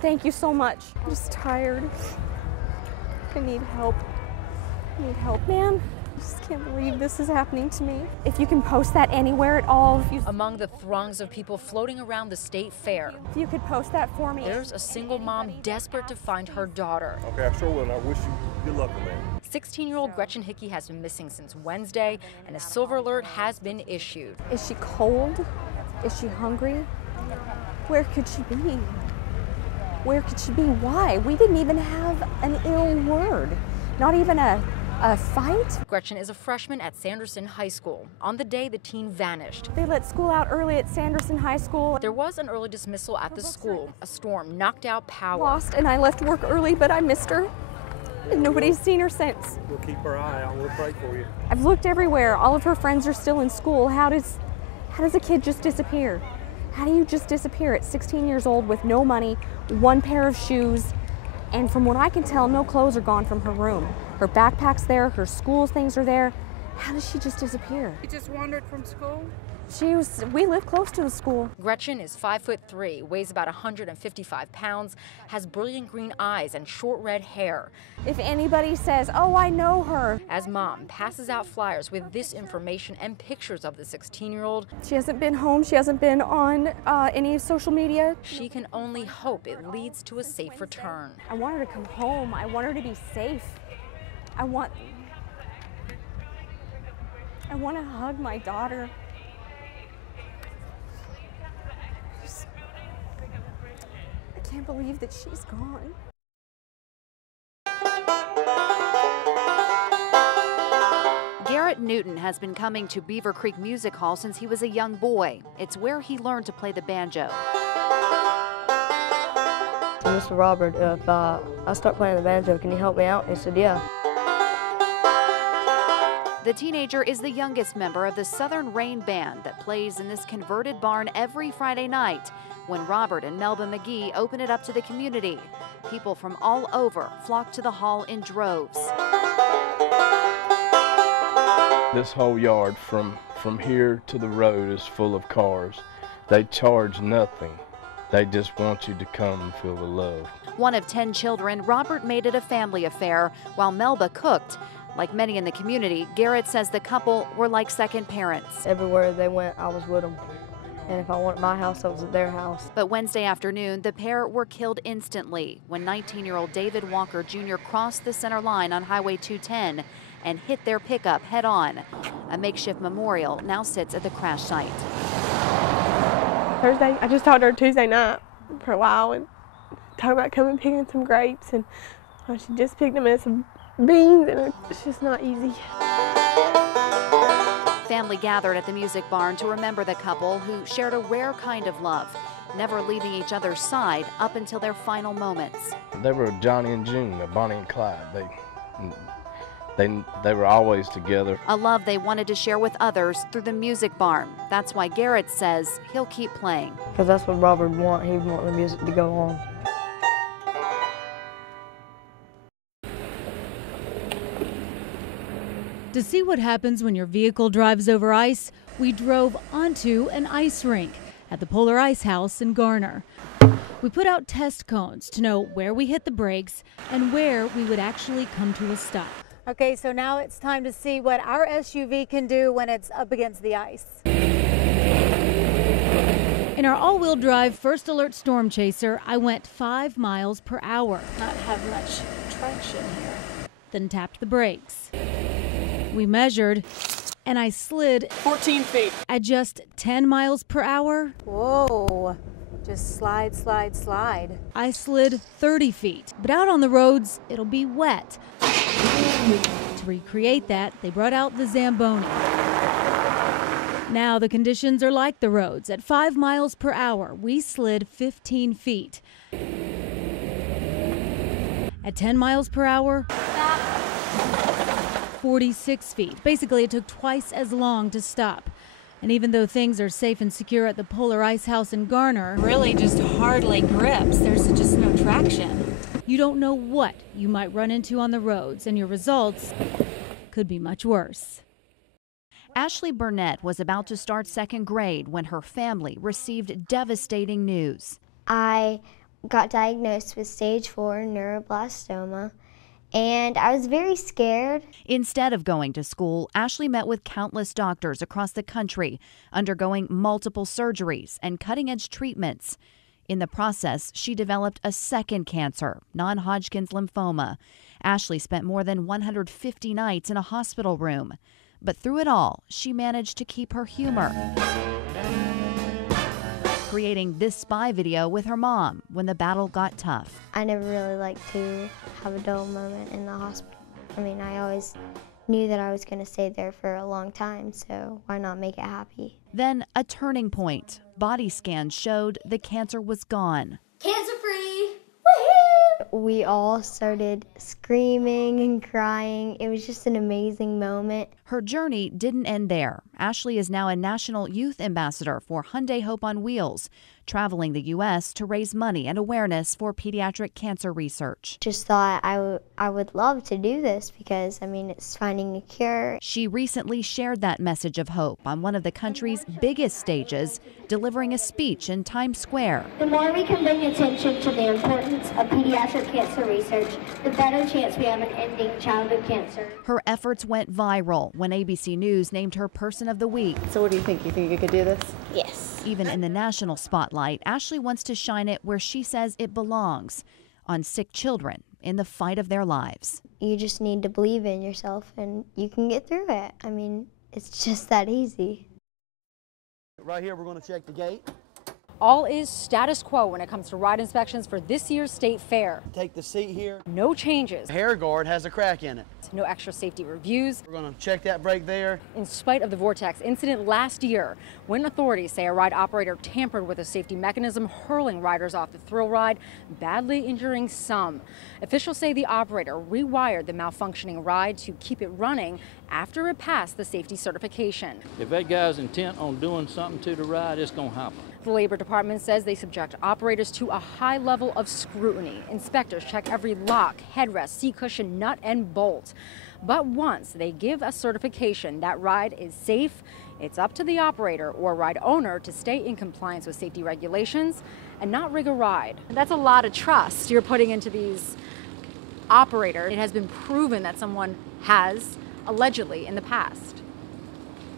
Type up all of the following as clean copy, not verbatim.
Thank you so much. I'm just tired. I need help. I need help, man. I just can't believe this is happening to me. If you can post that anywhere at all. Among the throngs of people floating around the state fair, If you could post that for me. there's a single mom desperate to find her daughter. Okay, I sure will, and I wish you good luck in that. 16-year-old Gretchen Hickey has been missing since Wednesday, and a silver alert has been issued. Is she cold? Is she hungry? Where could she be? Where could she be? Why? We didn't even have an ill word. Not even a fight? Gretchen is a freshman at Sanderson High School. On the day the teen vanished, They let school out early at Sanderson High School. there was an early dismissal at the school. A storm knocked out power. Lost, and I left work early, but I missed her. And nobody's seen her since. We'll keep our eye out. We'll pray for you. I've looked everywhere. All of her friends are still in school. How does a kid just disappear? How do you just disappear at 16 years old with no money, one pair of shoes, and from what I can tell, no clothes are gone from her room. Her backpack's there, her school things are there. How does she just disappear? You just wandered from school? We live close to the school. Gretchen is 5'3", weighs about 155 pounds, has brilliant green eyes and short red hair. If anybody says, oh, I know her. As mom passes out flyers with this information and pictures of the 16-year-old, She hasn't been home, she hasn't been on any social media. she can only hope it leads to a safe return. I want her to come home. I want her to be safe. I want to hug my daughter. I can't believe that she's gone. Garrett Newton has been coming to Beaver Creek Music Hall since he was a young boy. It's where he learned to play the banjo. Mr. Robert, if I start playing the banjo, can you help me out? He said, yeah. The teenager is the youngest member of the Southern Rain Band that plays in this converted barn every Friday night when Robert and Melba McGee open it up to the community. People from all over flock to the hall in droves. This whole yard from here to the road is full of cars. They charge nothing. They just want you to come and feel the love. One of 10 children, Robert made it a family affair while Melba cooked. Like many in the community, Garrett says the couple were like second parents. Everywhere they went, I was with them. And if I wanted my house, I was at their house. But Wednesday afternoon, the pair were killed instantly when 19-year-old David Walker Jr. crossed the center line on Highway 210 and hit their pickup head-on. A makeshift memorial now sits at the crash site. Thursday, I just talked to her Tuesday night for a while and talked about coming picking some grapes, and she just picked them and some beans, and it's just not easy. Family gathered at the music barn to remember the couple who shared a rare kind of love, never leaving each other's side up until their final moments. They were Johnny and June, Bonnie and Clyde. They were always together. A love they wanted to share with others through the music barn. That's why Garrett says he'll keep playing. Because that's what Robert wanted. He wanted the music to go on. To see what happens when your vehicle drives over ice, we drove onto an ice rink at the Polar Ice House in Garner. We put out test cones to know where we hit the brakes and where we would actually come to a stop. Okay, so now it's time to see what our SUV can do when it's up against the ice. In our all-wheel drive First Alert Storm Chaser, I went 5 miles per hour. Not have much traction here. Then tapped the brakes. We measured, and I slid 14 feet. at just 10 miles per hour. Whoa, just slide, slide, slide. I slid 30 feet, but out on the roads, it'll be wet. To recreate that, they brought out the Zamboni. Now the conditions are like the roads. At 5 miles per hour, we slid 15 feet. At 10 miles per hour, 46 feet. Basically, it took twice as long to stop. And even though things are safe and secure at the Polar Ice House in Garner, Really just hardly grips. There's just no traction. you don't know what you might run into on the roads, and your results could be much worse. Ashley Burnett was about to start second grade when her family received devastating news. I got diagnosed with stage 4 neuroblastoma, and I was very scared. Instead of going to school, Ashley met with countless doctors across the country, undergoing multiple surgeries and cutting-edge treatments. In the process, she developed a second cancer, non-Hodgkin's lymphoma. Ashley spent more than 150 nights in a hospital room. But through it all, she managed to keep her humor, creating this spy video with her mom when the battle got tough. I never really liked to have a dull moment in the hospital. I mean, I always knew that I was going to stay there for a long time, so why not make it happy? Then a turning point. Body scans showed the cancer was gone. Cancer-free! We all started screaming and crying. It was just an amazing moment. Her journey didn't end there. Ashley is now a National Youth Ambassador for Hyundai Hope on Wheels, traveling the U.S. to raise money and awareness for pediatric cancer research. Just thought I would love to do this because, I mean, it's finding a cure. She recently shared that message of hope on one of the country's biggest stages, delivering a speech in Times Square. The more we can bring attention to the importance of pediatric cancer research, the better chance we have in ending childhood cancer. Her efforts went viral when ABC News named her Person of the Week. So what do you think? You think you could do this? Yes. Even in the national spotlight, Ashley wants to shine it where she says it belongs, on sick children in the fight of their lives. You just need to believe in yourself and you can get through it. I mean, it's just that easy. Right here, we're going to check the gate. All is status quo when it comes to ride inspections for this year's state fair. Take the seat here. No changes. The hair guard has a crack in it. No extra safety reviews. We're going to check that brake there. In spite of the vortex incident last year, when authorities say a ride operator tampered with a safety mechanism, hurling riders off the thrill ride, badly injuring some. Officials say the operator rewired the malfunctioning ride to keep it running after it passed the safety certification. If that guy's intent on doing something to the ride, it's going to happen. The Labor Department says they subject operators to a high level of scrutiny. Inspectors check every lock, headrest, seat cushion, nut, and bolt. But once they give a certification that ride is safe, it's up to the operator or ride owner to stay in compliance with safety regulations and not rig a ride. That's a lot of trust you're putting into these operators. It has been proven that someone has, allegedly, in the past.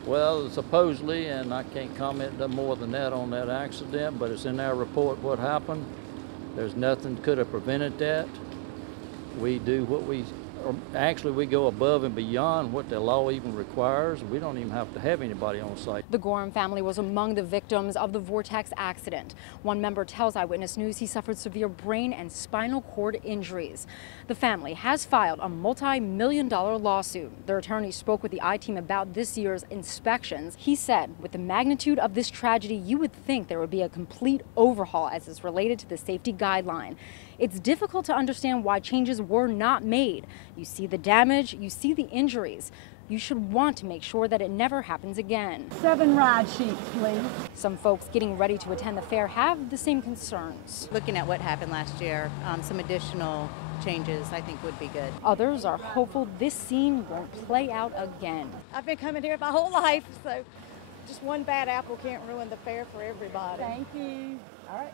Well, supposedly, and I can't comment no more than that on that accident, but it's in our report what happened. There's nothing could have prevented that. We do what we go above and beyond what the law even requires. We don't even have to have anybody on site. The Gorham family was among the victims of the vortex accident. One member tells Eyewitness News he suffered severe brain and spinal cord injuries. The family has filed a multi-million-dollar lawsuit. Their attorney spoke with the I-Team about this year's inspections. He said, with the magnitude of this tragedy, you would think there would be a complete overhaul as is related to the safety guideline. It's difficult to understand why changes were not made. You see the damage, you see the injuries. You should want to make sure that it never happens again. 7 ride sheets, please. Some folks getting ready to attend the fair have the same concerns. Looking at what happened last year, some additional changes I think would be good. Others are hopeful this scene won't play out again. I've been coming here my whole life, so just one bad apple can't ruin the fair for everybody. Thank you. All right.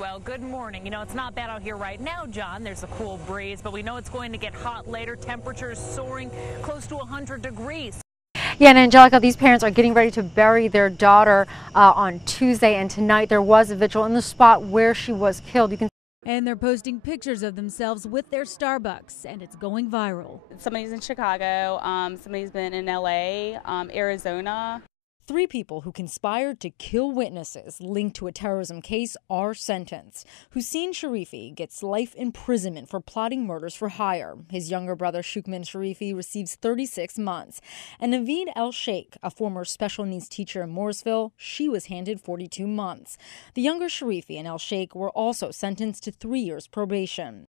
Well, good morning. You know, it's not bad out here right now, John. There's a cool breeze, but we know it's going to get hot later. Temperatures soaring close to 100 degrees. Yeah, and Angelica, these parents are getting ready to bury their daughter on Tuesday, and tonight there was a vigil in the spot where she was killed. You can. And they're posting pictures of themselves with their Starbucks, and it's going viral. Somebody's in Chicago, somebody's been in LA, Arizona. 3 people who conspired to kill witnesses linked to a terrorism case are sentenced. Hussein Sharifi gets life imprisonment for plotting murders for hire. His younger brother, Shukman Sharifi, receives 36 months. And Naveed El-Sheikh, a former special needs teacher in Mooresville, she was handed 42 months. The younger Sharifi and El-Sheikh were also sentenced to 3 years probation.